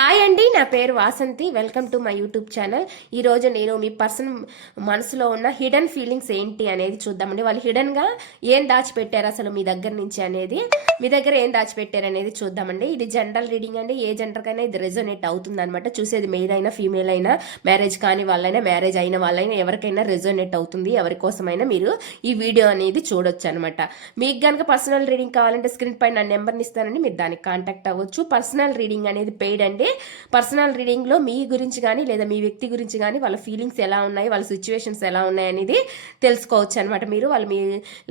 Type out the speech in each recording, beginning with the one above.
Hi అండి, నా పేరు Vasanthi. Welcome to my YouTube channel. ఈరోజు నేను మీ పర్సన్ మనసులో ఉన్న హిడెన్ ఫీలింగ్స్ ఏంటి అనేది చూద్దామండి. వాళ్ళు హిడెన్గా ఏం దాచిపెట్టారు అసలు మీ దగ్గర నుంచి అనేది, మీ దగ్గర ఏం దాచిపెట్టారు అనేది చూద్దామండి. ఇది జనరల్ రీడింగ్ అండి. ఏ జనరల్కైనా ఇది రెజోనేట్ అవుతుంది అనమాట. చూసేది మెయిల్ అయినా ఫీమేల్ అయినా, మ్యారేజ్ కాని వాళ్ళైనా మ్యారేజ్ అయిన వాళ్ళైనా ఎవరికైనా రెజోనేట్ అవుతుంది. ఎవరి కోసమైనా మీరు ఈ వీడియో అనేది చూడొచ్చు అనమాట. మీకు కనుక పర్సనల్ రీడింగ్ కావాలంటే స్క్రీన్ పైన నా నెంబర్ని ఇస్తానండి, మీరు దానికి కాంటాక్ట్ అవ్వచ్చు. పర్సనల్ రీడింగ్ అనేది పెయిడ్ అండి. పర్సనల్ రీడింగ్లో మీ గురించి కానీ లేదా మీ వ్యక్తి గురించి కానీ వాళ్ళ ఫీలింగ్స్ ఎలా ఉన్నాయి, వాళ్ళ సిచ్యువేషన్స్ ఎలా ఉన్నాయి అనేది తెలుసుకోవచ్చు అనమాట. మీరు వాళ్ళు మీ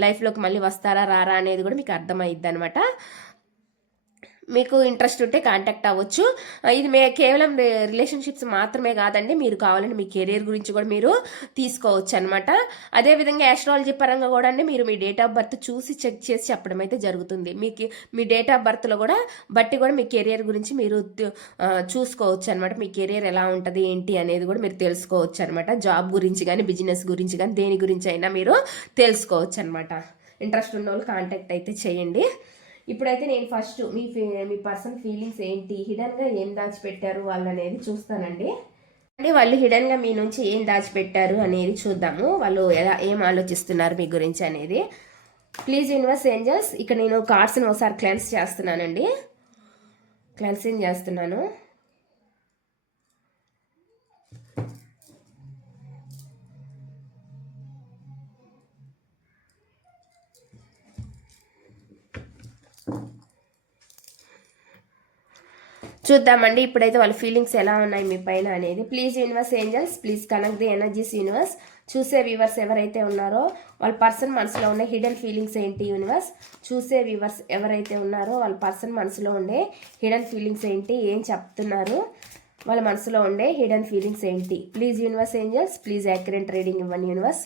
లైఫ్లోకి మళ్ళీ వస్తారా రారా అనేది కూడా మీకు అర్థమైద్ది అనమాట. మీకు ఇంట్రెస్ట్ ఉంటే కాంటాక్ట్ అవ్వచ్చు. ఇది కేవలం రిలేషన్షిప్స్ మాత్రమే కాదండి, మీరు కావాలంటే మీ కెరీర్ గురించి కూడా మీరు తీసుకోవచ్చు అనమాట. అదేవిధంగా ఆస్ట్రాలజీ పరంగా కూడా అండి మీరు మీ డేట్ ఆఫ్ బర్త్ చూసి చెక్ చేసి చెప్పడం అయితే జరుగుతుంది. మీకు మీ డేట్ ఆఫ్ బర్త్లో కూడా బట్టి కూడా మీ కెరీర్ గురించి మీరు చూసుకోవచ్చు అనమాట. మీ కెరీర్ ఎలా ఉంటుంది ఏంటి అనేది కూడా మీరు తెలుసుకోవచ్చు అనమాట. జాబ్ గురించి కానీ బిజినెస్ గురించి కానీ దేని గురించి అయినా మీరు తెలుసుకోవచ్చు అనమాట. ఇంట్రెస్ట్ ఉన్న వాళ్ళు కాంటాక్ట్ అయితే చేయండి. ఇప్పుడైతే నేను ఫస్ట్ మీ పర్సన్ ఫీలింగ్స్ ఏంటి, హిడెన్గా ఏం దాచిపెట్టారు వాళ్ళు అనేది చూస్తానండి. అంటే వాళ్ళు హిడెన్గా మీ నుంచి ఏం దాచిపెట్టారు అనేది చూద్దాము. వాళ్ళు ఏం ఆలోచిస్తున్నారు మీ గురించి అనేది. ప్లీజ్ యూనివర్స్ ఏంజల్స్, ఇక్కడ నేను కార్డ్స్ని ఒకసారి క్లెన్స్ చేస్తున్నానండి. క్లెన్సింగ్ చేస్తున్నాను. చూద్దామండి ఇప్పుడైతే వాళ్ళ ఫీలింగ్స్ ఎలా ఉన్నాయి మీ పైన అనేది. Please universe angels, please connect the energies universe. చూసే వ్యూవర్స్ ఎవరైతే ఉన్నారో వాళ్ళ పర్సన్ మనసులో ఉండే హిడెన్ ఫీలింగ్స్ ఏంటి యూనివర్స్. చూసే వ్యూవర్స్ ఎవరైతే ఉన్నారో వాళ్ళ పర్సన్ మనసులో ఉండే హిడెన్ ఫీలింగ్స్ ఏంటి, ఏం చెప్తున్నారు, వాళ్ళ మనసులో ఉండే హిడెన్ ఫీలింగ్స్ ఏంటి. Please universe angels, please accurate reading ఇవ్వండి యూనివర్స్.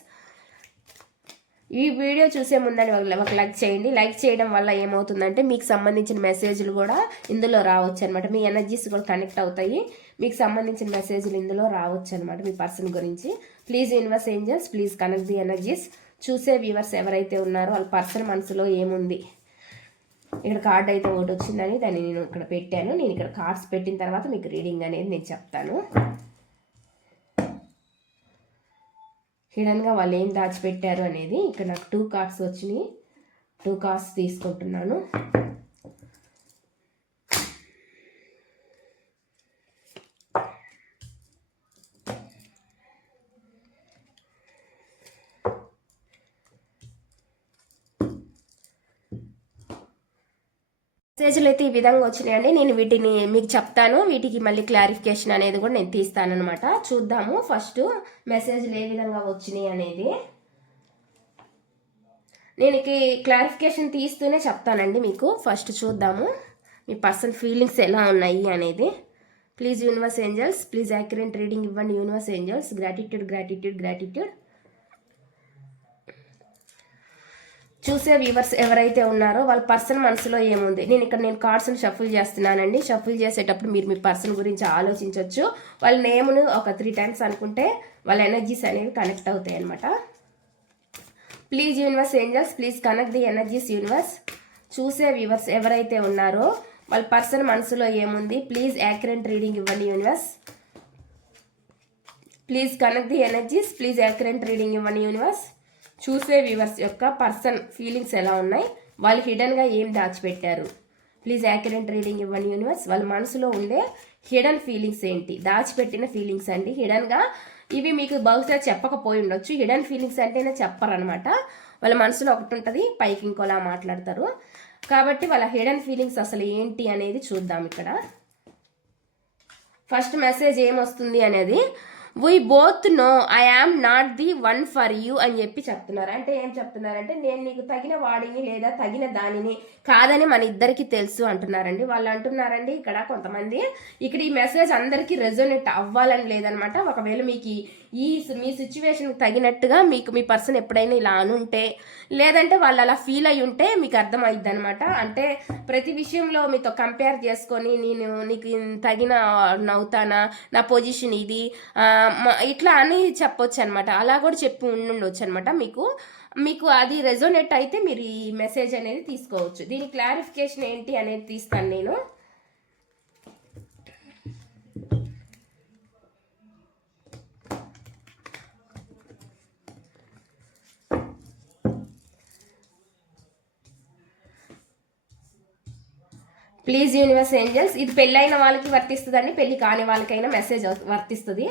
ఈ వీడియో చూసే ముందని ఒక లైక్ చేయండి. లైక్ చేయడం వల్ల ఏమవుతుందంటే మీకు సంబంధించిన మెసేజ్లు కూడా ఇందులో రావచ్చు అనమాట. మీ ఎనర్జీస్ కూడా కనెక్ట్ అవుతాయి. మీకు సంబంధించిన మెసేజ్లు ఇందులో రావచ్చు అనమాట మీ పర్సన్ గురించి. Please universe angels, please connect the energies. చూసే వ్యూవర్స్ ఎవరైతే ఉన్నారో వాళ్ళ పర్సన్ మనసులో ఏముంది. ఇక్కడ కార్డ్ అయితే ఒకటి వచ్చిందని దాన్ని నేను ఇక్కడ పెట్టాను. నేను ఇక్కడ కార్డ్స్ పెట్టిన తర్వాత మీకు రీడింగ్ అనేది నేను చెప్తాను. హిడెన్గా వాళ్ళు ఏం దాచిపెట్టారు అనేది. ఇక్కడ నాకు 2 కార్డ్స్ వచ్చినాయి. 2 కార్డ్స్ తీసుకుంటున్నాను. మెసేజ్లు అయితే ఈ విధంగా వచ్చినాయండి. నేను వీటిని మీకు చెప్తాను. వీటికి మళ్ళీ క్లారిఫికేషన్ అనేది కూడా నేను తీస్తానన్నమాట. చూద్దాము ఫస్ట్ మెసేజ్లు ఏ విధంగా వచ్చినాయి అనేది. నేను క్లారిఫికేషన్ తీస్తూనే చెప్తానండి మీకు. ఫస్ట్ చూద్దాము మీ పర్సన్ ఫీలింగ్స్ ఎలా ఉన్నాయి అనేది. Please universe angels, please accurate reading ఇవ్వండి universe angels. Gratitude gratitude gratitude. చూసే వ్యూవర్స్ ఎవరైతే ఉన్నారో వాళ్ళ పర్సన్ మనసులో ఏముంది. నేను కార్డ్స్ని షఫుల్ చేస్తున్నానండి. షఫుల్ చేసేటప్పుడు మీరు మీ పర్సన్ గురించి ఆలోచించవచ్చు. వాళ్ళ నేమ్ను ఒక 3 టైమ్స్ అనుకుంటే వాళ్ళ ఎనర్జీస్ అనేవి కనెక్ట్ అవుతాయి అనమాట. Please universe angels, please connect the energies universe. చూసే వ్యూవర్స్ ఎవరైతే ఉన్నారో వాళ్ళ పర్సన్ మనసులో ఏముంది. ప్లీజ్ యాక్యురేట్ రీడింగ్ ఇవ్వండి universe. Please connect the energies, please accurate reading ఇవ్వండి యూనివర్స్. చూసే వ్యూవర్స్ యొక్క పర్సన్ ఫీలింగ్స్ ఎలా ఉన్నాయి, వాళ్ళు హిడెన్గా ఏం దాచిపెట్టారు. ప్లీజ్ యాక్యురేట్ రీడింగ్ ఇవ్వండి యూనివర్స్. వాళ్ళ మనసులో ఉండే హిడెన్ ఫీలింగ్స్ ఏంటి, దాచిపెట్టిన ఫీలింగ్స్ అండి. హిడెన్గా ఇవి మీకు బహుశా చెప్పకపోయి ఉండొచ్చు. హిడెన్ ఫీలింగ్స్ అంటేనే చెప్పరనమాట. వాళ్ళ మనసులో ఒకటి ఉంటుంది, పైకి ఇంకోలా మాట్లాడతారు. కాబట్టి వాళ్ళ హిడెన్ ఫీలింగ్స్ అసలు ఏంటి అనేది చూద్దాం. ఇక్కడ ఫస్ట్ మెసేజ్ ఏమొస్తుంది అనేది. We both know I am not the one for you అని చెప్పి చెప్తున్నారు. అంటే ఏం చెప్తున్నారంటే నేను నీకు తగిన వాడిని లేదా తగిన దానిని కాదని మన ఇద్దరికి తెలుసు అంటున్నారండి. వాళ్ళు అంటున్నారండి ఇక్కడ కొంతమంది. ఇక్కడ ఈ మెసేజ్ అందరికీ రెజోనేట్ అవ్వాలని లేదనమాట. ఒకవేళ మీకు మీ సిచ్యువేషన్కి తగినట్టుగా మీకు మీ పర్సన్ ఎప్పుడైనా ఇలా అనుంటే లేదంటే వాళ్ళు అలా ఫీల్ అయి ఉంటే మీకు అర్థమైద్ది అనమాట. అంటే ప్రతి విషయంలో మీతో కంపేర్ చేసుకొని నేను నీకు తగిన నవ్వుతానా, నా పొజిషన్ ఇది ఇట్లా అని చెప్పొచ్చు అనమాట. అలా కూడా చెప్పి ఉండొచ్చు అనమాట. మీకు అది రెజోనేట్ అయితే మీరు ఈ మెసేజ్ అనేది తీసుకోవచ్చు. దీని క్లారిఫికేషన్ ఏంటి అనేది తీస్తాను నేను. ప్లీజ్ యూనివర్స్ ఏంజల్స్, ఇది పెళ్ళైన వాళ్ళకి వర్తిస్తుందండి, పెళ్లి కాని వాళ్ళకైనా మెసేజ్ వర్తిస్తుంది.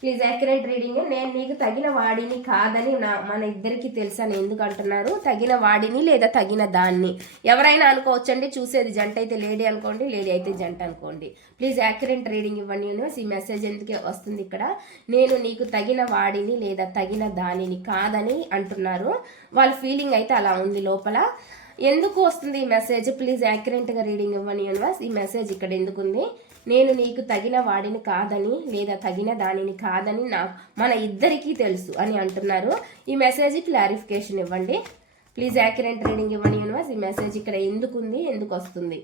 Please accurate reading. నేను నీకు తగిన వాడిని కాదని మన ఇద్దరికి తెలుసా ఎందుకు అంటున్నారు. తగిన వాడిని లేదా తగిన దాన్ని ఎవరైనా అనుకోవచ్చండి. చూసేది జంట అయితే లేడీ అనుకోండి, లేడీ అయితే జంట అనుకోండి. ప్లీజ్ యాక్యురేట్ రీడింగ్ ఇవ్వండి యూనివర్స్. ఈ మెసేజ్ ఎందుకు వస్తుంది ఇక్కడ? నేను నీకు తగిన వాడిని లేదా తగిన దానిని కాదని అంటున్నారు. వాళ్ళ ఫీలింగ్ అయితే అలా ఉంది లోపల. ఎందుకు వస్తుంది ఈ మెసేజ్? ప్లీజ్ యాక్యురేట్గా రీడింగ్ ఇవ్వండి యూనివర్స్. ఈ మెసేజ్ ఇక్కడ ఎందుకు ఉంది? నేను నీకు తగిన వాడిని కాదని లేదా తగిన దానిని కాదని మన ఇద్దరికీ తెలుసు అని అంటున్నారు. ఈ మెసేజ్ క్లారిఫికేషన్ ఇవ్వండి. ప్లీజ్ యాక్యురేట్ రీడింగ్ ఇవ్వండి యూనివర్స్. ఈ మెసేజ్ ఇక్కడ ఎందుకు ఉంది, ఎందుకు వస్తుంది?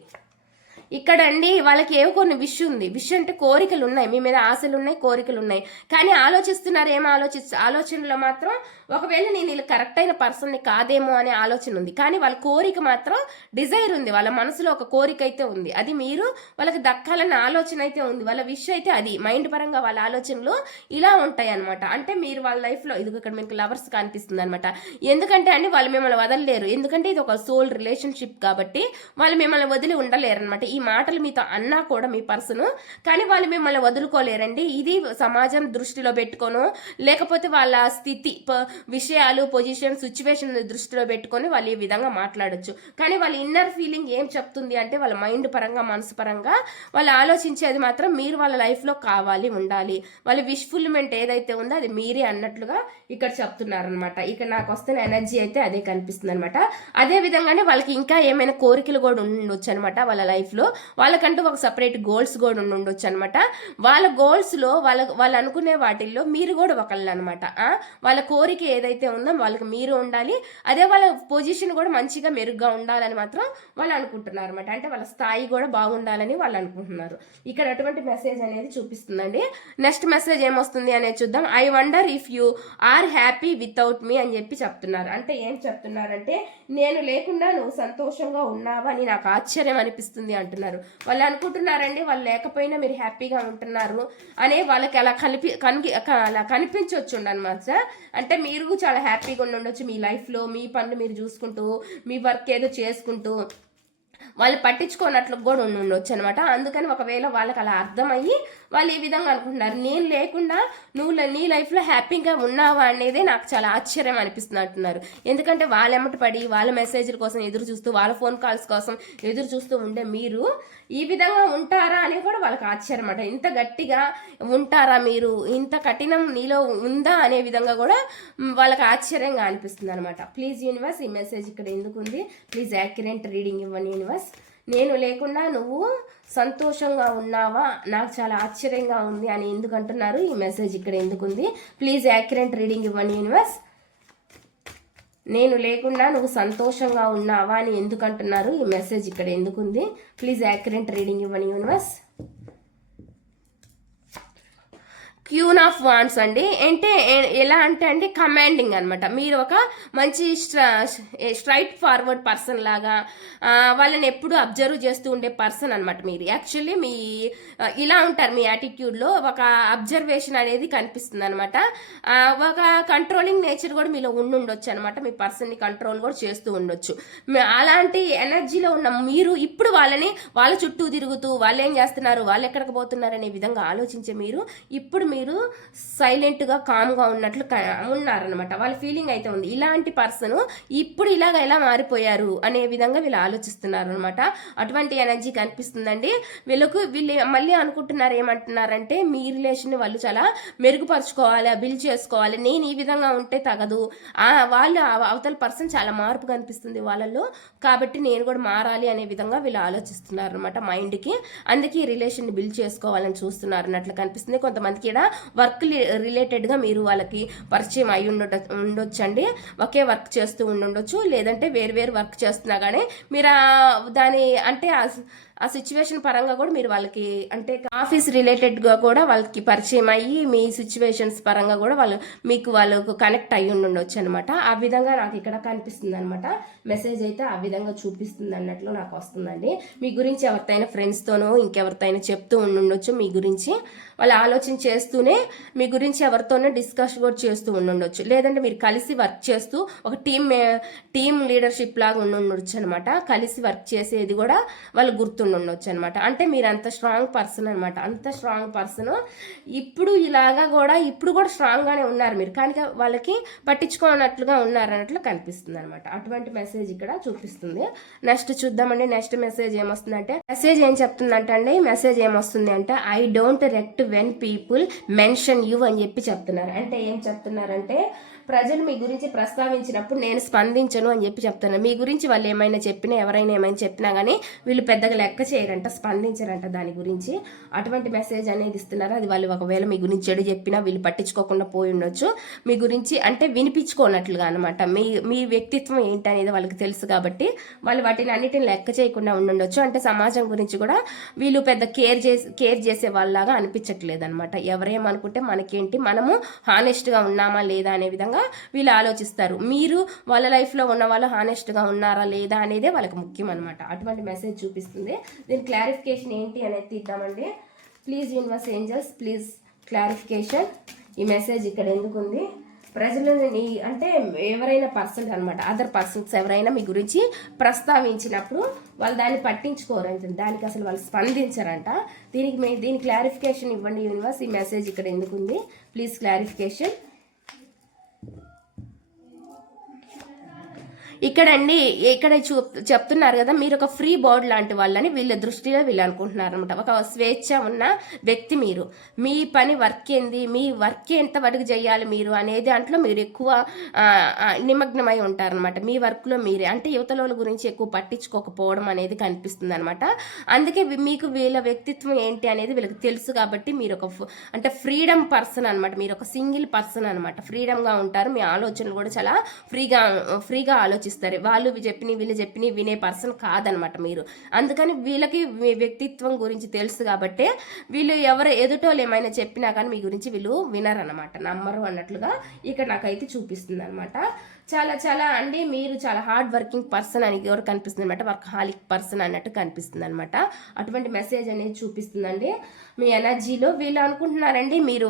ఇక్కడ అండి వాళ్ళకి ఏవో కొన్ని విష్ ఉంది. విష్ అంటే కోరికలు ఉన్నాయి, మీ మీద ఆశలు ఉన్నాయి, కోరికలు ఉన్నాయి, కానీ ఆలోచిస్తున్నారు. ఏం ఆలోచనలో మాత్రం ఒకవేళ నేను ఇలా కరెక్ట్ అయిన పర్సన్ని కాదేమో అనే ఆలోచన ఉంది, కానీ వాళ్ళ కోరిక మాత్రం డిజైర్ ఉంది. వాళ్ళ మనసులో ఒక కోరిక అయితే ఉంది, అది మీరు వాళ్ళకి దక్కాలన్న ఆలోచన అయితే ఉంది. వాళ్ళ విష్ అయితే అది మైండ్ పరంగా వాళ్ళ ఆలోచనలు ఇలా ఉంటాయి అనమాట. అంటే మీరు వాళ్ళ లైఫ్లో ఇది ఇక్కడ మీకు లవర్స్ కనిపిస్తుంది అనమాట. ఎందుకంటే అండి వాళ్ళు మిమ్మల్ని వదలలేరు, ఎందుకంటే ఇది ఒక సోల్ రిలేషన్షిప్ కాబట్టి వాళ్ళు మిమ్మల్ని వదిలి ఉండలేరు అనమాట. ఈ మాటలు మీతో అన్నా కూడా మీ పర్సన్, కానీ వాళ్ళు మిమ్మల్ని వదులుకోలేరండి. ఇది సమాజం దృష్టిలో పెట్టుకోను, లేకపోతే వాళ్ళ స్థితి, విషయాలు, పొజిషన్, సిచ్యువేషన్ దృష్టిలో పెట్టుకొని వాళ్ళు ఈ విధంగా మాట్లాడొచ్చు. కానీ వాళ్ళ ఇన్నర్ ఫీలింగ్ ఏం చెప్తుంది అంటే వాళ్ళ మైండ్ పరంగా, మనసు పరంగా వాళ్ళు ఆలోచించేది మాత్రం మీరు వాళ్ళ లైఫ్లో కావాలి, ఉండాలి. వాళ్ళ విష్ఫుల్మెంట్ ఏదైతే ఉందో అది మీరే అన్నట్లుగా ఇక్కడ చెప్తున్నారనమాట. ఇక్కడ నాకు వస్తున్న ఎనర్జీ అయితే అదే కనిపిస్తుంది అనమాట. అదే విధంగానే వాళ్ళకి ఇంకా ఏమైనా కోరికలు కూడా ఉండొచ్చు అనమాట వాళ్ళ లైఫ్లో. వాళ్ళకంటూ ఒక సపరేట్ గోల్స్ కూడా ఉండొచ్చు అనమాట. వాళ్ళ గోల్స్లో వాళ్ళు అనుకునే వాటిల్లో మీరు కూడా ఒకళ్ళు అనమాట. వాళ్ళ కోరిక ఏదైతే ఉందో వాళ్ళకి మీరు ఉండాలి, అదే వాళ్ళ పొజిషన్ కూడా మంచిగా మెరుగ్గా ఉండాలని మాత్రం వాళ్ళు అనుకుంటున్నారు అనమాట. అంటే వాళ్ళ స్థాయి కూడా బాగుండాలని వాళ్ళు అనుకుంటున్నారు. ఇక్కడ అటువంటి మెసేజ్ అనేది చూపిస్తుందండి. నెక్స్ట్ మెసేజ్ ఏమొస్తుంది అనేది చూద్దాం. I wonder if you are happy without me అని చెప్పి చెప్తున్నారు. అంటే ఏం చెప్తున్నారంటే నేను లేకుండా నువ్వు సంతోషంగా ఉన్నావా అని నాకు ఆశ్చర్యం అనిపిస్తుంది అంటున్నారు. వాళ్ళు అనుకుంటున్నారండి వాళ్ళు లేకపోయినా మీరు హ్యాపీగా ఉంటున్నారు అనే వాళ్ళకి అలా అలా కనిపించవచ్చు అనమాట. అంటే మీరు చాలా హ్యాపీగా ఉండొచ్చు మీ లైఫ్లో, మీ పనులు మీరు చూసుకుంటూ, మీ వర్క్ ఏదో చేసుకుంటూ, వాళ్ళు పట్టించుకోనట్లు కూడా ఉండొచ్చు అనమాట. అందుకని ఒకవేళ వాళ్ళకి అలా అర్థమయ్యి వాళ్ళు ఈ విధంగా అనుకుంటున్నారు. నేను లేకుండా నువ్వు నీ లైఫ్లో హ్యాపీగా ఉన్నావా అనేది నాకు చాలా ఆశ్చర్యం అనిపిస్తుంది అంటున్నారు. ఎందుకంటే వాళ్ళ ఎమ్మటి పడి వాళ్ళ మెసేజ్ల కోసం ఎదురు చూస్తూ, వాళ్ళ ఫోన్ కాల్స్ కోసం ఎదురు చూస్తూ ఉండే మీరు ఈ విధంగా ఉంటారా అని కూడా వాళ్ళకి ఆశ్చర్యం అన్నమాట. ఇంత గట్టిగా ఉంటారా మీరు, ఇంత కఠినం నీలో ఉందా అనే విధంగా కూడా వాళ్ళకి ఆశ్చర్యంగా అనిపిస్తుంది అనమాట. ప్లీజ్ యూనివర్స్ ఈ మెసేజ్ ఇక్కడ ఎందుకు ఉంది? ప్లీజ్ యాక్యురేట్ రీడింగ్ ఇవ్వండి యూనివర్స్. నేను లేకుండా నువ్వు సంతోషంగా ఉన్నావా, నాకు చాలా ఆశ్చర్యంగా ఉంది అని ఎందుకు అంటున్నారు? ఈ మెసేజ్ ఇక్కడ ఎందుకు ఉంది? ప్లీజ్ యాక్యురేట్ రీడింగ్ ఇవ్వండి యూనివర్స్. నేను లేకుండా నువ్వు సంతోషంగా ఉన్నావా అని ఎందుకు అంటున్నారు? ఈ మెసేజ్ ఇక్కడ ఎందుకు ఉంది? ప్లీజ్ యాక్యురేట్ రీడింగ్ ఇవ్వండి యూనివర్స్. క్యూన్ ఆఫ్ వాండ్స్ అండి. అంటే ఎలా అంటే అండి కమాండింగ్ అనమాట. మీరు ఒక మంచి స్ట్రైట్ ఫార్వర్డ్ పర్సన్ లాగా వాళ్ళని ఎప్పుడు అబ్జర్వ్ చేస్తూ ఉండే పర్సన్ అనమాట. మీరు యాక్చువల్లీ మీ ఇలా ఉంటారు, మీ యాటిట్యూడ్లో ఒక అబ్జర్వేషన్ అనేది కనిపిస్తుంది అనమాట. ఒక కంట్రోలింగ్ నేచర్ కూడా మీలో ఉండొచ్చు అనమాట. మీ పర్సన్ని కంట్రోల్ కూడా చేస్తూ ఉండొచ్చు. అలాంటి ఎనర్జీలో ఉన్న మీరు ఇప్పుడు వాళ్ళ చుట్టూ తిరుగుతూ వాళ్ళు ఏం చేస్తున్నారు, వాళ్ళు ఎక్కడికి పోతున్నారు అనే విధంగా ఆలోచించే మీరు ఇప్పుడు మీరు సైలెంట్గా కామ్గా ఉన్నట్లు ఉన్నారనమాట. వాళ్ళ ఫీలింగ్ అయితే ఉంది. ఇలాంటి పర్సన్ ఇప్పుడు ఇలాగ ఎలా మారిపోయారు అనే విధంగా వీళ్ళు ఆలోచిస్తున్నారు అనమాట. అటువంటి ఎనర్జీ కనిపిస్తుందండి. వీళ్ళు మళ్ళీ అనుకుంటున్నారు ఏమంటున్నారంటే మీ రిలేషన్ వాళ్ళు చాలా మెరుగుపరుచుకోవాలి, బిల్డ్ చేసుకోవాలి, నేను ఈ విధంగా ఉంటే తగదు, వాళ్ళు అవతల పర్సన్ చాలా మార్పు కనిపిస్తుంది వాళ్ళలో, కాబట్టి నేను కూడా మారాలి అనే విధంగా వీళ్ళు ఆలోచిస్తున్నారు అనమాట మైండ్కి. అందుకే ఈ రిలేషన్ బిల్డ్ చేసుకోవాలని చూస్తున్నారు అన్నట్లు కనిపిస్తుంది. కొంతమందికి ఇక్కడ వర్క్ రిలేటెడ్గా మీరు వాళ్ళకి పరిచయం అయి ఉండొచ్చండి. ఒకే వర్క్ చేస్తూ ఉండొచ్చు, లేదంటే వేరు వర్క్ చేస్తున్నా కానీ మీరు దాని అంటే ఆ సిచ్యువేషన్ పరంగా కూడా మీరు వాళ్ళకి అంటే ఆఫీస్ రిలేటెడ్గా కూడా వాళ్ళకి పరిచయం అయ్యి మీ సిచ్యువేషన్స్ పరంగా కూడా వాళ్ళకు కనెక్ట్ అయ్యి ఉండొచ్చు అనమాట. ఆ విధంగా నాకు ఇక్కడ కనిపిస్తుంది అనమాట. మెసేజ్ అయితే ఆ విధంగా చూపిస్తుంది అన్నట్లు నాకు వస్తుందండి. మీ గురించి ఎవరితోనైనా ఫ్రెండ్స్తోనో ఇంకెవరితోనైనా చెప్తూ ఉండొచ్చు. మీ గురించి వాళ్ళు ఆలోచన చేస్తూనే మీ గురించి ఎవరితోనో డిస్కస్ కూడా చేస్తూ ఉండొచ్చు. లేదంటే మీరు కలిసి వర్క్ చేస్తూ ఒక టీమ్ లీడర్షిప్ లాగా ఉండొచ్చు అనమాట. కలిసి వర్క్ చేసేది కూడా వాళ్ళు గుర్తుండొచ్చు అనమాట. అంటే మీరు అంత స్ట్రాంగ్ పర్సన్ అనమాట. అంత స్ట్రాంగ్ పర్సన్ ఇప్పుడు కూడా స్ట్రాంగ్ గానే ఉన్నారు మీరు, కానీ వాళ్ళకి పట్టించుకోనట్లుగా ఉన్నారన్నట్లు కనిపిస్తుంది అనమాట. అటువంటి మెసేజ్ ఇక్కడ చూపిస్తుంది. నెక్స్ట్ చూద్దామండి. నెక్స్ట్ మెసేజ్ ఏమొస్తుందంటే మెసేజ్ ఏమొస్తుంది అంటే I don't react when people mention you అని చెప్పి చెప్తున్నారు. అంటే ఏం చెప్తున్నారంటే ప్రజలు మీ గురించి ప్రస్తావించినప్పుడు నేను స్పందించను అని చెప్పి చెప్తున్నారు. మీ గురించి వాళ్ళు ఏమైనా చెప్పినా ఎవరైనా ఏమైనా చెప్పినా కానీ వీళ్ళు పెద్దగా లెక్క చేయరంట, స్పందించరంట దాని గురించి. అటువంటి మెసేజ్ అనేది ఇస్తున్నారు. అది వాళ్ళు ఒకవేళ మీ గురించి చెడు చెప్పినా వీళ్ళు పట్టించుకోకుండా పోయి ఉండొచ్చు. మీ గురించి అంటే వినిపించుకోనట్లుగా అనమాట. మీ వ్యక్తిత్వం ఏంటనేది వాళ్ళకి తెలుసు కాబట్టి వాళ్ళు వాటిని అన్నిటిని లెక్క చేయకుండా ఉండొచ్చు. అంటే సమాజం గురించి కూడా వీళ్ళు పెద్ద కేర్ చేసే వాళ్ళలాగా అనిపించట్లేదు అనమాట. ఎవరేమనుకుంటే మనకేంటి, మనము హానెస్ట్గా ఉన్నామా లేదా అనే విధంగా వీళ్ళు ఆలోచిస్తారు. మీరు వాళ్ళ లైఫ్లో ఉన్న వాళ్ళు హానెస్ట్గా ఉన్నారా లేదా అనేదే వాళ్ళకి ముఖ్యం అనమాట. అటువంటి మెసేజ్ చూపిస్తుంది. దీని క్లారిఫికేషన్ ఏంటి అనేది తీద్దామండి. Please universe angels, please clarification. ఈ మెసేజ్ ఇక్కడ ఎందుకుంది? ప్రజలని అంటే ఎవరైనా పర్సన్స్ అనమాట, అదర్ పర్సన్స్ ఎవరైనా మీ గురించి ప్రస్తావించినప్పుడు వాళ్ళు దాన్ని పట్టించుకోరంట, దానికి అసలు వాళ్ళు స్పందించరంట. దీని క్లారిఫికేషన్ ఇవ్వండి యూనివర్స్. ఈ మెసేజ్ ఇక్కడ ఎందుకుంది? Please clarification. ఇక్కడ చెప్తున్నారు కదా, మీరు ఒక ఫ్రీ బర్డ్ లాంటి వాళ్ళని వీళ్ళ దృష్టిలో వీళ్ళు అనుకుంటున్నారు అనమాట. ఒక స్వేచ్ఛ ఉన్న వ్యక్తి మీరు. మీ పని వర్క్ ఏంది, మీ వర్క్ ఎంత వరకు చేయాలి మీరు అనేది దాంట్లో మీరు ఎక్కువ నిమగ్నమై ఉంటారనమాట. మీ వర్క్లో మీరే, అంటే యువతల గురించి ఎక్కువ పట్టించుకోకపోవడం అనేది కనిపిస్తుంది అనమాట. అందుకే మీకు వీళ్ళ వ్యక్తిత్వం ఏంటి అనేది వీళ్ళకి తెలుసు కాబట్టి మీరు ఒక అంటే ఫ్రీడమ్ పర్సన్ అనమాట. మీరు ఒక సింగిల్ పర్సన్ అనమాట. ఫ్రీడమ్గా ఉంటారు. మీ ఆలోచనలు కూడా చాలా ఫ్రీగా ఆలోచిస్తారు. వాళ్ళు వీళ్ళు చెప్పిన వినే పర్సన్ కాదనమాట మీరు. అందుకని వీళ్ళకి వ్యక్తిత్వం గురించి తెలుసు కాబట్టి వీళ్ళు ఎదుటోళ్ళు ఏమైనా చెప్పినా కానీ మీ గురించి వీళ్ళు వినరనమాట, నమ్మరు అన్నట్లుగా ఇక్కడ నాకైతే చూపిస్తుంది అనమాట. చాలా అండి మీరు చాలా హార్డ్ వర్కింగ్ పర్సన్ అని ఎవరు కనిపిస్తుంది అనమాట. వర్కహాలిక్ పర్సన్ అన్నట్టు కనిపిస్తుంది అనమాట. అటువంటి మెసేజ్ అనేది చూపిస్తుందండి. మీ ఎనర్జీలో వీళ్ళు అనుకుంటున్నారండి మీరు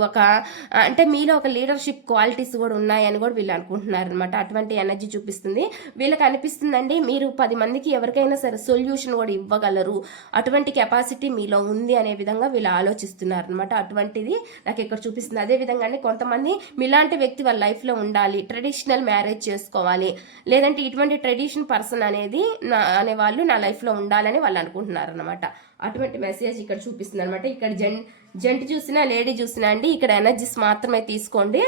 అంటే మీలో ఒక లీడర్షిప్ క్వాలిటీస్ కూడా ఉన్నాయని కూడా వీళ్ళు అనుకుంటున్నారు అనమాట. అటువంటి ఎనర్జీ చూపిస్తుంది. వీళ్ళకి అనిపిస్తుందండి మీరు 10 మందికి ఎవరికైనా సరే సొల్యూషన్ కూడా ఇవ్వగలరు, అటువంటి కెపాసిటీ మీలో ఉంది అనే విధంగా వీళ్ళు ఆలోచిస్తున్నారు అనమాట. అటువంటిది నాకు ఇక్కడ చూపిస్తుంది. అదే విధంగా కొంతమంది మీలాంటి వ్యక్తి వాళ్ళ లైఫ్లో ఉండాలి, ట్రెడిషనల్ మ్యారేజ్ చేసుకోవాలి, లేదంటే ఇటువంటి ట్రెడిషన్ పర్సన్ అనేవాళ్ళు నా లైఫ్లో ఉండాలని వాళ్ళు అనుకుంటున్నారు అనమాట. అటువంటి మెసేజ్ ఇక్కడ చూపిస్తుంది అనమాట. ఇక్కడ జెంట్ చూసినా లేడీ చూసినా అండి ఇక్కడ ఎనర్జీస్ మాత్రమే తీసుకోండి.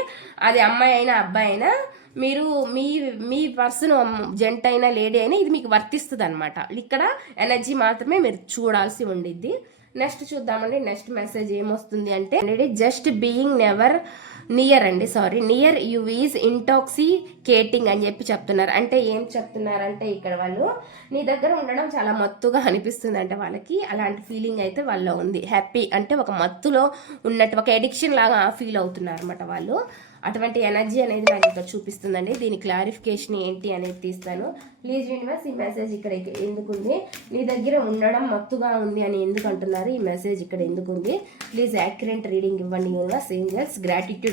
అది అమ్మాయి అయినా అబ్బాయి అయినా మీరు మీ పర్సన్ జెంట్ అయినా లేడీ అయినా ఇది మీకు వర్తిస్తుంది అనమాట. ఇక్కడ ఎనర్జీ మాత్రమే మీరు చూడాల్సి ఉండిద్ది. నెక్స్ట్ చూద్దామండి. నెక్స్ట్ మెసేజ్ ఏమొస్తుంది అంటే just being never near near you is intoxicating అని చెప్పి చెప్తున్నారు. అంటే ఏం చెప్తున్నారంటే ఇక్కడ వాళ్ళు నీ దగ్గర ఉండడం చాలా మత్తుగా అనిపిస్తుంది అంటే వాళ్ళకి అలాంటి ఫీలింగ్ అయితే వాళ్ళలో ఉంది. హ్యాపీ అంటే ఒక మత్తులో ఉన్నట్టు ఒక ఎడిక్షన్ లాగా ఫీల్ అవుతున్నారు అనమాట వాళ్ళు. అటువంటి ఎనర్జీ అనేది నాకు ఇక్కడ చూపిస్తుందండి. దీని క్లారిఫికేషన్ ఏంటి అనేది తీస్తాను. ప్లీజ్ యూనివర్స్ ఈ మెసేజ్ ఇక్కడ ఎందుకుంది? నీ దగ్గర ఉండడం మత్తుగా ఉంది అని ఎందుకు అంటున్నారు? ఈ మెసేజ్ ఇక్కడ ఎందుకుంది? ప్లీజ్ యాక్యురేట్ రీడింగ్ ఇవ్వండి universe. Angels gratitude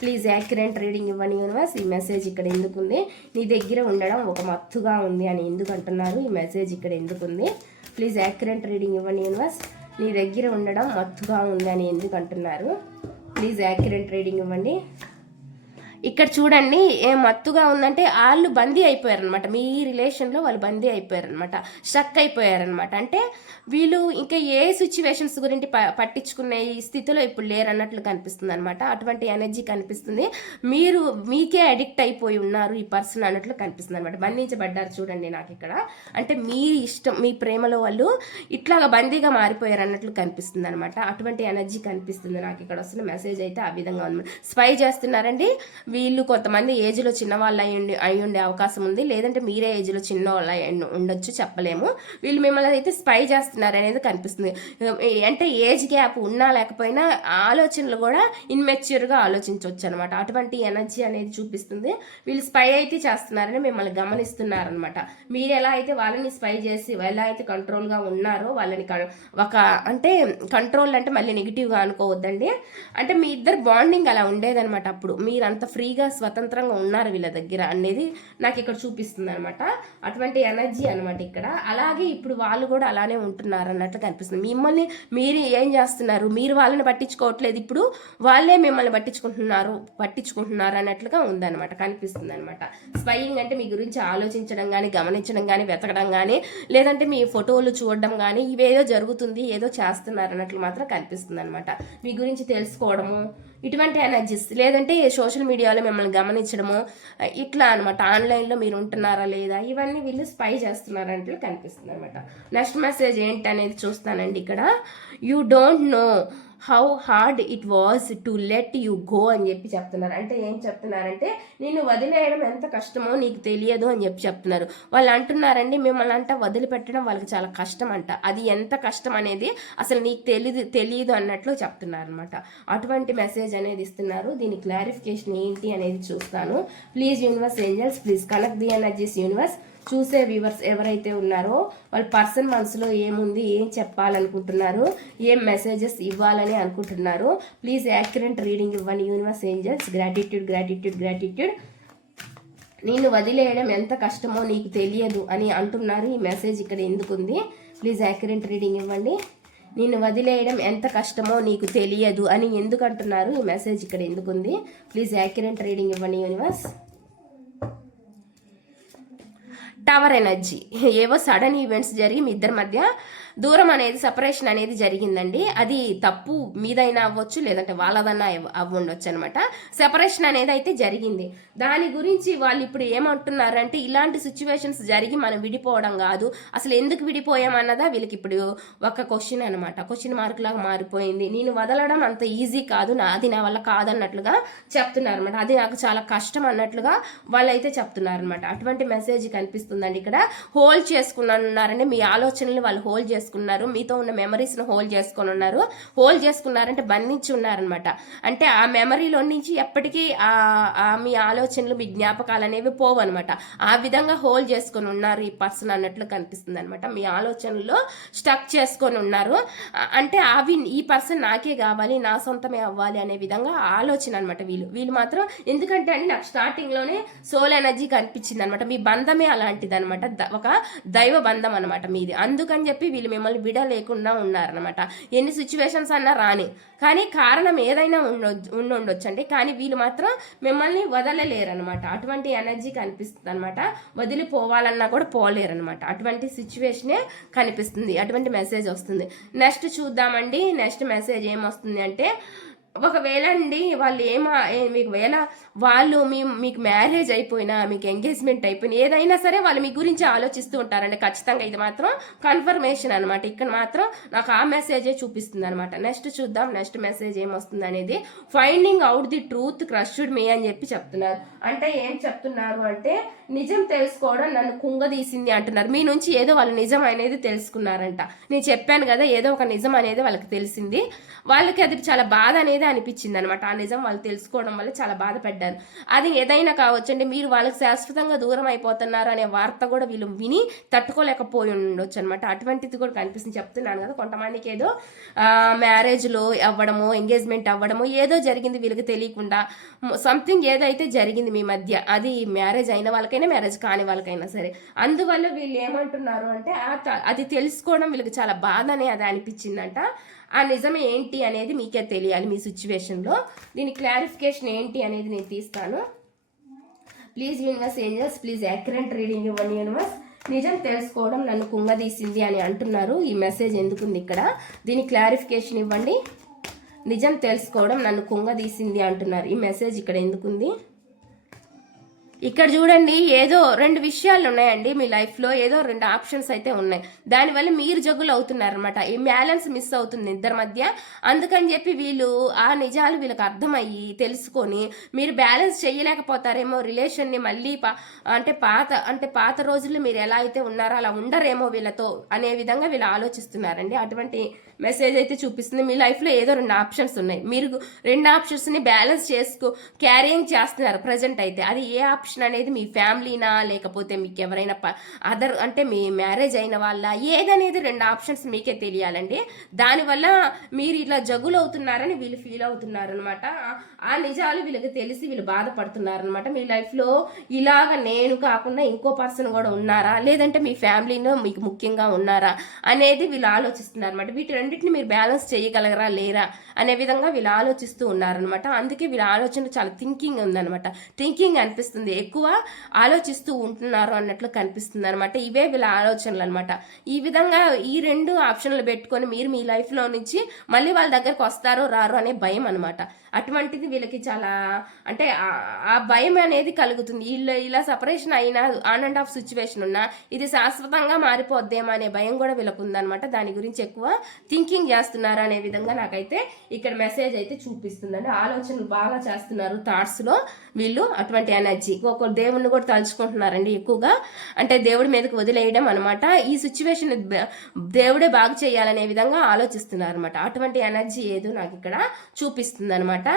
please accurate reading ఇవ్వండి యూనివర్స్. ఈ మెసేజ్ ఇక్కడ ఎందుకుంది? నీ దగ్గర ఉండడం ఒక మత్తుగా ఉంది అని ఎందుకు అంటున్నారు? ఈ మెసేజ్ ఇక్కడ ఎందుకుంది? ప్లీజ్ యాక్యురేట్ రీడింగ్ ఇవ్వండి యూనివర్స్. నీ దగ్గర ఉండడం మత్తుగా ఉంది అని ఎందుకు అంటున్నారు? ప్లీజ్ యాక్యురేట్ రీడింగ్ ఇవ్వండి. ఇక్కడ చూడండి మత్తుగా ఉందంటే వాళ్ళు బందీ అయిపోయారనమాట. మీ రిలేషన్లో వాళ్ళు బందీ అయిపోయారనమాట, స్ట్రక్ అయిపోయారనమాట. అంటే వీళ్ళు ఇంకా ఏ సిచ్యువేషన్స్ గురించి పట్టించుకునే ఈ స్థితిలో ఇప్పుడు లేరన్నట్లు కనిపిస్తుంది అనమాట. అటువంటి ఎనర్జీ కనిపిస్తుంది. మీకే అడిక్ట్ అయిపోయి ఉన్నారు ఈ పర్సన్ అన్నట్లు కనిపిస్తుంది అనమాట. బంధించబడ్డారు చూడండి నాకు ఇక్కడ. అంటే మీ ఇష్టం, మీ ప్రేమలో వాళ్ళు ఇట్లాగా బందీగా మారిపోయారు అన్నట్లు కనిపిస్తుంది అనమాట. అటువంటి ఎనర్జీ కనిపిస్తుంది నాకు ఇక్కడ వస్తున్న మెసేజ్ అయితే ఆ విధంగా ఉంది. స్పై చేస్తున్నారండి వీళ్ళు కొంతమంది ఏజ్లో చిన్నవాళ్ళు అయి ఉండే అవకాశం ఉంది, లేదంటే మీరే ఏజ్లో చిన్నవాళ్ళు ఉండొచ్చు, చెప్పలేము. వీళ్ళు మిమ్మల్ని అయితే స్పై చేస్తున్నారు అనేది కనిపిస్తుంది. అంటే ఏజ్ గ్యాప్ ఉన్నా లేకపోయినా ఆలోచనలు కూడా ఇన్మెచ్యూర్గా ఆలోచించవచ్చు అనమాట. అటువంటి ఎనర్జీ అనేది చూపిస్తుంది. వీళ్ళు స్పై అయితే చేస్తున్నారని మిమ్మల్ని గమనిస్తున్నారనమాట. మీరు ఎలా అయితే వాళ్ళని స్పై చేసి ఎలా అయితే కంట్రోల్గా ఉన్నారో వాళ్ళని ఒక అంటే కంట్రోల్ అంటే మళ్ళీ నెగిటివ్గా అనుకోవద్దండి. అంటే మీ ఇద్దరు బాండింగ్ అలా ఉండేదనమాట. అప్పుడు మీరు అంత ఫ్రీగా స్వతంత్రంగా ఉన్నారు వీళ్ళ దగ్గర అనేది నాకు ఇక్కడ చూపిస్తుంది అనమాట. అటువంటి ఎనర్జీ అనమాట ఇక్కడ. అలాగే ఇప్పుడు వాళ్ళు కూడా అలానే ఉంటున్నారు అన్నట్లు కనిపిస్తుంది. మిమ్మల్ని మీరు ఏం చేస్తున్నారు, మీరు వాళ్ళని పట్టించుకోవట్లేదు, ఇప్పుడు వాళ్ళే మిమ్మల్ని పట్టించుకుంటున్నారు అన్నట్లుగా ఉందన్నమాట, కనిపిస్తుంది అనమాట. స్పైయింగ్ అంటే మీ గురించి ఆలోచించడం కానీ, గమనించడం కానీ, వెతకడం కానీ, లేదంటే మీ ఫోటోలు చూడడం కానీ, ఇవేదో జరుగుతుంది, ఏదో చేస్తున్నారు అన్నట్లు మాత్రం కనిపిస్తుంది అనమాట. మీ గురించి తెలుసుకోవడము, ఇటువంటి ఎనర్జీస్, లేదంటే సోషల్ మీడియాలో మిమ్మల్ని గమనించడము, ఇట్లా అనమాట. ఆన్లైన్లో మీరు ఉంటున్నారా లేదా, ఇవన్నీ వీళ్ళు స్పై చేస్తున్నారంటే కనిపిస్తుంది అనమాట. నెక్స్ట్ మెసేజ్ ఏంటి అనేది చూస్తానండి ఇక్కడ. You don't know how hard it was to let you go అని చెప్పి చెప్తున్నారు. అంటే ఏం చెప్తున్నారంటే నిన్ను వదిలేయడం ఎంత కష్టమో నీకు తెలియదు అని చెప్పి చెప్తున్నారు. వాళ్ళు అంటున్నారండి మిమ్మల్ని అంట వదిలిపెట్టడం వాళ్ళకి చాలా కష్టం అంట. అది ఎంత కష్టం అనేది అసలు నీకు తెలియదు అన్నట్లు చెప్తున్నారు అనమాట. అటువంటి మెసేజ్ అనేది ఇస్తున్నారు. దీని క్లారిఫికేషన్ ఏంటి అనేది చూస్తాను. Please universe angels, please connect the energies universe. చూసే వ్యూవర్స్ ఎవరైతే ఉన్నారో వాళ్ళ పర్సన్ మనసులో ఏముంది, ఏం చెప్పాలనుకుంటున్నారు, ఏం మెసేజెస్ ఇవ్వాలని అనుకుంటున్నారు, ప్లీజ్ యాక్యురేట్ రీడింగ్ ఇవ్వండి universe angels. Gratitude gratitude gratitude. నిన్ను వదిలేయడం ఎంత కష్టమో నీకు తెలియదు అని అంటున్నారు. ఈ మెసేజ్ ఇక్కడ ఎందుకుంది, ప్లీజ్ యాక్యురేట్ రీడింగ్ ఇవ్వండి. నిన్ను వదిలేయడం ఎంత కష్టమో నీకు తెలియదు అని ఎందుకు అంటున్నారు, ఈ మెసేజ్ ఇక్కడ ఎందుకుంది, ప్లీజ్ యాక్యురేట్ రీడింగ్ ఇవ్వండి యూనివర్స్. టవర్ ఎనర్జీ, ఏవో సడన్ ఈవెంట్స్ జరిగి మీ ఇద్దరి మధ్య దూరం అనేది, సపరేషన్ అనేది జరిగిందండి. అది తప్పు మీదైనా అవ్వచ్చు, లేదంటే వాళ్ళదన్నా అవ్వండొచ్చు అనమాట. సెపరేషన్ అనేది అయితే జరిగింది. దాని గురించి వాళ్ళు ఇప్పుడు ఏమంటున్నారంటే ఇలాంటి సిచ్యువేషన్స్ జరిగి మనం విడిపోవడం కాదు, అసలు ఎందుకు విడిపోయామన్నదా వీళ్ళకి ఇప్పుడు ఒక క్వశ్చన్ అనమాట. క్వశ్చన్ మార్క్ లాగా మారిపోయింది. నేను వదలడం అంత ఈజీ కాదు, అది నా వల్ల కాదన్నట్లుగా చెప్తున్నారు అనమాట. అది నాకు చాలా కష్టం అన్నట్లుగా వాళ్ళైతే చెప్తున్నారు అనమాట. అటువంటి మెసేజ్ కనిపిస్తుందండి ఇక్కడ. హోల్డ్ చేసుకున్నారంటే మీ ఆలోచనలు వాళ్ళు హోల్డ్ చేసుకున్నారు, మీతో ఉన్న మెమరీస్ను హోల్డ్ చేసుకొని ఉన్నారు. హోల్డ్ చేసుకున్నారంటే బంధించి ఉన్నారనమాట. అంటే ఆ మెమరీలో నుంచి ఎప్పటికీ మీ ఆలోచనలు, మీ జ్ఞాపకాలు అనేవి పోవు అనమాట. ఆ విధంగా హోల్డ్ చేసుకొని ఉన్నారు ఈ పర్సన్ అన్నట్లు కనిపిస్తుంది అనమాట. మీ ఆలోచనలో స్టక్ చేసుకొని ఉన్నారు. అంటే ఈ పర్సన్ నాకే కావాలి, నా సొంతమే అవ్వాలి అనే విధంగా ఆలోచన అనమాట. వీళ్ళు మాత్రం ఎందుకంటే అండి నాకు స్టార్టింగ్లోనే సోల్ ఎనర్జీ కనిపించింది అనమాట. మీ బంధమే అలాంటిది అనమాట, ఒక దైవ బంధం అనమాట మీది. అందుకని చెప్పి వీళ్ళు మిమ్మల్ని విడలేకుండా ఉన్నారనమాట. ఎన్ని సిచ్యువేషన్స్ అన్నా రాని, కానీ కారణం ఏదైనా ఉండొచ్చు అండి, కానీ వీళ్ళు మాత్రం మిమ్మల్ని వదలలేరనమాట. అటువంటి ఎనర్జీ కనిపిస్తుంది అనమాట. వదిలిపోవాలన్నా కూడా పోలేరనమాట. అటువంటి సిచ్యువేషనే కనిపిస్తుంది. అటువంటి మెసేజ్ వస్తుంది. నెక్స్ట్ చూద్దామండి. నెక్స్ట్ మెసేజ్ ఏమొస్తుంది అంటే, ఒకవేళ అండి వాళ్ళు వాళ్ళు మీకు మ్యారేజ్ అయిపోయినా, మీకు ఎంగేజ్మెంట్ అయిపోయినా, ఏదైనా సరే వాళ్ళు మీ గురించి ఆలోచిస్తూ ఉంటారండి ఖచ్చితంగా. ఇది మాత్రం కన్ఫర్మేషన్ అనమాట. ఇక్కడ మాత్రం నాకు ఆ మెసేజే చూపిస్తుంది అనమాట. నెక్స్ట్ చూద్దాం నెక్స్ట్ మెసేజ్ ఏమొస్తుంది అనేది. Finding out the truth crushed me అని చెప్పి చెప్తున్నారు. అంటే ఏం చెప్తున్నారు అంటే నిజం తెలుసుకోవడం నన్ను కుంగదీసింది అంటున్నారు. మీ నుంచి ఏదో వాళ్ళు నిజం అనేది తెలుసుకున్నారంట. నేను చెప్పాను కదా, ఏదో ఒక నిజం అనేది వాళ్ళకి తెలిసింది. వాళ్ళకి అది చాలా బాధ అనేది అనిపించింది అనమాట. ఆ నిజం వాళ్ళు తెలుసుకోవడం వల్ల చాలా బాధపడ్డారు. అది ఏదైనా కావచ్చు అండి. మీరు వాళ్ళకి శాశ్వతంగా దూరం అయిపోతున్నారు అనే వార్త కూడా వీళ్ళు విని తట్టుకోలేకపోయి ఉండొచ్చు అనమాట. అటువంటిది కూడా కనిపిస్తుంది. చెప్తున్నాను కదా, కొంతమందికి ఏదో మ్యారేజ్లో అవ్వడము, ఎంగేజ్మెంట్ అవ్వడము ఏదో జరిగింది వీళ్ళకి తెలియకుండా. సంథింగ్ ఏదైతే జరిగింది మీ మధ్య, అది మ్యారేజ్ అయిన వాళ్ళకైనా మ్యారేజ్ కాని వాళ్ళకైనా సరే. అందువల్ల వీళ్ళు ఏమంటున్నారు అంటే అది తెలుసుకోవడం వీళ్ళకి చాలా బాధ అది అనిపించిందంట. ఆ నిజం ఏంటి అనేది మీకే తెలియాలి మీ సిచ్యువేషన్లో. దీని క్లారిఫికేషన్ ఏంటి అనేది నేను తీస్తాను. Please universe angels, please accurate reading ఇవ్వండి యూనివర్స్. నిజం తెలుసుకోవడం నన్ను కుంగదీసింది అని అంటున్నారు. ఈ మెసేజ్ ఎందుకుంది ఇక్కడ, దీని క్లారిఫికేషన్ ఇవ్వండి. నిజం తెలుసుకోవడం నన్ను కుంగదీసింది అంటున్నారు. ఈ మెసేజ్ ఇక్కడ ఎందుకుంది. ఇక్కడ చూడండి, ఏదో 2 విషయాలు ఉన్నాయండి మీ లైఫ్లో, ఏదో 2 ఆప్షన్స్ అయితే ఉన్నాయి. దానివల్ల మీరు జగ్గులు అవుతున్నారనమాట. ఈ బ్యాలెన్స్ మిస్ అవుతుంది ఇద్దరి మధ్య. అందుకని చెప్పి వీళ్ళు ఆ నిజాలు వీళ్ళకి అర్థమయ్యి తెలుసుకొని మీరు బ్యాలెన్స్ చేయలేకపోతారేమో రిలేషన్ని మళ్ళీ పాత రోజుల్లో మీరు ఎలా అయితే ఉన్నారో అలా ఉండరేమో వీళ్ళతో అనే విధంగా వీళ్ళు ఆలోచిస్తున్నారండి. అటువంటి మెసేజ్ అయితే చూపిస్తుంది. మీ లైఫ్లో ఏదో 2 ఆప్షన్స్ ఉన్నాయి. మీరు 2 ఆప్షన్స్ని బ్యాలెన్స్ క్యారింగ్ చేస్తున్నారు ప్రజెంట్ అయితే. అది ఏ ఆప్షన్ అనేది మీ ఫ్యామిలీనా, లేకపోతే మీకు ఎవరైనా అంటే మీ మ్యారేజ్ అయిన వాళ్ళ, ఏదనేది 2 ఆప్షన్స్ మీకే తెలియాలండి. దానివల్ల మీరు ఇట్లా జగులు అవుతున్నారని వీళ్ళు ఫీల్ అవుతున్నారు అనమాట. ఆ నిజాలు వీళ్ళకి తెలిసి వీళ్ళు బాధపడుతున్నారు అనమాట. మీ లైఫ్లో ఇలాగ నేను కాకుండా ఇంకో పర్సన్ కూడా ఉన్నారా, లేదంటే మీ ఫ్యామిలీలో మీకు ముఖ్యంగా ఉన్నారా అనేది వీళ్ళు ఆలోచిస్తున్నారు అనమాట. వీటి రెండింటిని మీరు బ్యాలెన్స్ చేయగలరా లేరా అనే విధంగా వీళ్ళు ఆలోచిస్తూ ఉన్నారనమాట. అందుకే వీళ్ళ ఆలోచన చాలా థింకింగ్ ఉందనమాట. థింకింగ్ అనిపిస్తుంది, ఎక్కువ ఆలోచిస్తూ ఉంటున్నారు అన్నట్లు కనిపిస్తుంది అనమాట. ఇవే వీళ్ళ ఆలోచనలు అనమాట. ఈ విధంగా ఈ 2 ఆప్షన్లు పెట్టుకొని మీరు మీ లైఫ్లో నుంచి మళ్ళీ వాళ్ళ దగ్గరకు వస్తారో రారో అనే భయం అనమాట. అటువంటిది వీళ్ళకి చాలా, అంటే ఆ భయం అనేది కలుగుతుంది. ఇలా సపరేషన్ అయినా, ఆన్ అండ్ ఆఫ్ సిచ్యువేషన్ ఉన్నా ఇది శాశ్వతంగా మారిపోద్దేమో అనే భయం కూడా వీళ్ళకు ఉందనమాట. దాని గురించి ఎక్కువ థింకింగ్ చేస్తున్నారు అనే విధంగా నాకైతే ఇక్కడ మెసేజ్ అయితే చూపిస్తుందండి. ఆలోచనలు బాగా చేస్తున్నారు థాట్స్లో వీళ్ళు. అటువంటి ఎనర్జీ ఒక్కొక్క దేవుడిని కూడా తలుచుకుంటున్నారండి ఎక్కువగా, అంటే దేవుడి మీదకి వదిలేయడం అనమాట. ఈ సిచ్యువేషన్ దేవుడే బాగు చేయాలనే విధంగా ఆలోచిస్తున్నారు అనమాట. అటువంటి ఎనర్జీ ఏదో నాకు ఇక్కడ చూపిస్తుంది అనమాట.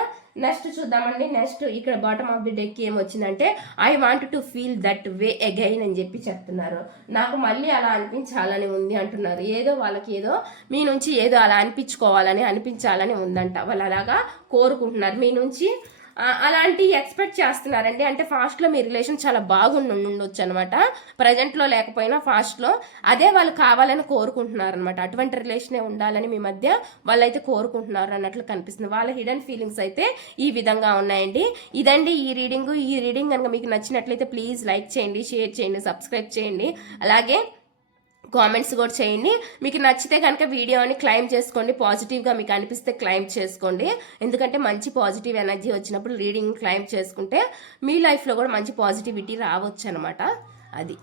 నెక్స్ట్ చూద్దామండి. నెక్స్ట్ ఇక్కడ బాటమ్ ఆఫ్ ది డెక్ ఏమొచ్చిందంటే, I want to feel that way again అని చెప్పి చెప్తున్నారు. నాకు మళ్ళీ అలా అనిపించాలని ఉంది అంటున్నారు. ఏదో వాళ్ళకి ఏదో మీ నుంచి ఏదో అలా అనిపించాలని ఉందంట. వాళ్ళు అలాగా కోరుకుంటున్నారు మీ నుంచి. అలాంటి ఎక్స్పెక్ట్ చేస్తున్నారండి. అంటే ఫాస్ట్లో మీ రిలేషన్ చాలా బాగుండొచ్చు అనమాట. ప్రజెంట్లో లేకపోయినా ఫాస్ట్లో అదే వాళ్ళు కావాలని కోరుకుంటున్నారు అనమాట. అటువంటి రిలేషనే ఉండాలని మీ మధ్య వాళ్ళైతే కోరుకుంటున్నారు అన్నట్లు కనిపిస్తుంది. వాళ్ళ హిడెన్ ఫీలింగ్స్ అయితే ఈ విధంగా ఉన్నాయండి. ఇదండి ఈ రీడింగ్ కనుక మీకు నచ్చినట్లయితే ప్లీజ్ లైక్ చేయండి, షేర్ చేయండి, సబ్స్క్రైబ్ చేయండి, అలాగే కామెంట్స్ కూడా చేయండి. మీకు నచ్చితే కనుక వీడియోని క్లైమ్ చేసుకోండి. పాజిటివ్గా మీకు అనిపిస్తే క్లైమ్ చేసుకోండి. ఎందుకంటే మంచి పాజిటివ్ ఎనర్జీ వచ్చినప్పుడు రీడింగ్ క్లైమ్ చేసుకుంటే మీ లైఫ్లో కూడా మంచి పాజిటివిటీ రావచ్చు అనమాట. అది